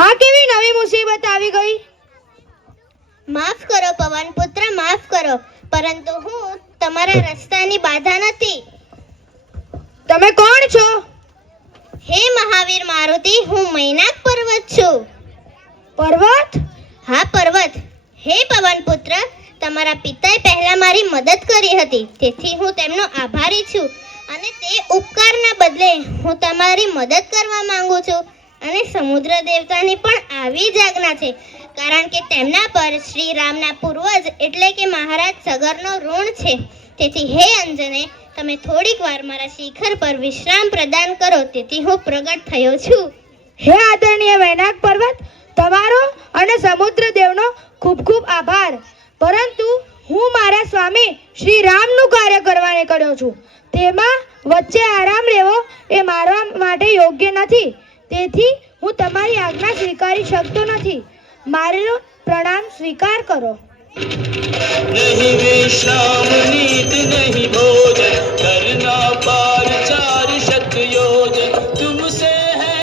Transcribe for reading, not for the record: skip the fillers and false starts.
આ કેવી નવી મુસીબત આવી ગઈ? માફ કરો પવન પુત્ર, માફ કરો, પરંતુ હું તમારા રસ્તાની બાધા નથી. તમે કોણ છો? હે મહાવીર મારુતિ, હું મૈનાક પર્વત છું. પર્વત? હા પર્વત. હે પવન પુત્ર, તમારા પિતાએ પહેલા મારી મદદ કરી હતી, તેથી હું તેમનો આભારી છું, અને તે ઉપકારના બદલે હું તમારી મદદ કરવા માંગુ છું. અને સમુદ્ર દેવતાની પણ આવી જ આજ્ઞા છે, કારણ કે તેમના પર શ્રી રામના પૂર્વજ એટલે કે મહારાજ સગરનો ઋણ છે. તેથી હે અંજને, તમે થોડીક વાર મારા શિખર પર વિશ્રામ પ્રદાન કરો, તેથી હું પ્રગટ થયો છું. હે આદરણીય વૈનાક પર્વત, તમારો અને સમુદ્ર દેવનો ખૂબ ખૂબ આભાર, પરંતુ હું મારા સ્વામી શ્રી રામનું કાર્ય કરવા નીકળ્યો છું. તેમાં વચ્ચે આરામ લેવો એ મારા માટે યોગ્ય નથી, તેથી હું તમારી આજ્ઞા સ્વીકારી શકતો નથી. મારો પ્રણામ સ્વીકાર કરો. नहीं विश्राम नींद नहीं भोग